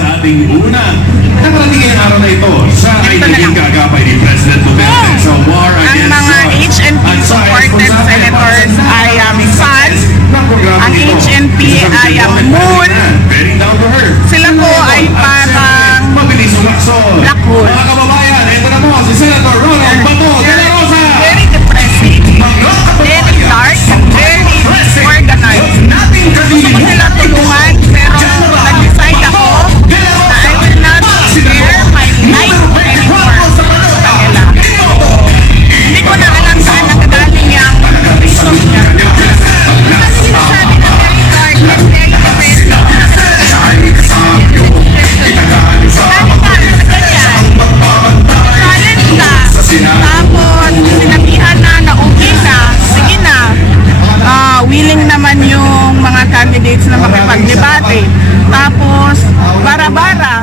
sa ating una nakarating ang araw na ito. Siya ay naging kagapay ni President Duterte sa war Ang against mga drugs. HNP At siya ay supported responsable senators ay fans. ng programa Ang ito. HNP ay moon. Very down to earth. Sila po ay parang mabilis umaksyon. black hole. Mga kababayan, ito na po si Senator Ronald Bato de la Rosa. Very depressing, very dark, and very organized. Nating Gusto ko sila tulungan, pero nag-decide ako na I will not share my life anymore sa kanila. Hindi ko na alam saan nakagaling yung reason niya. Kasi sinasabi na very dark and very depressing. Challenge ka. Tapos, sinabihan na okay na, sige na. Willing naman yung mga candidates na makipag-debate. Tapos, bara-bara,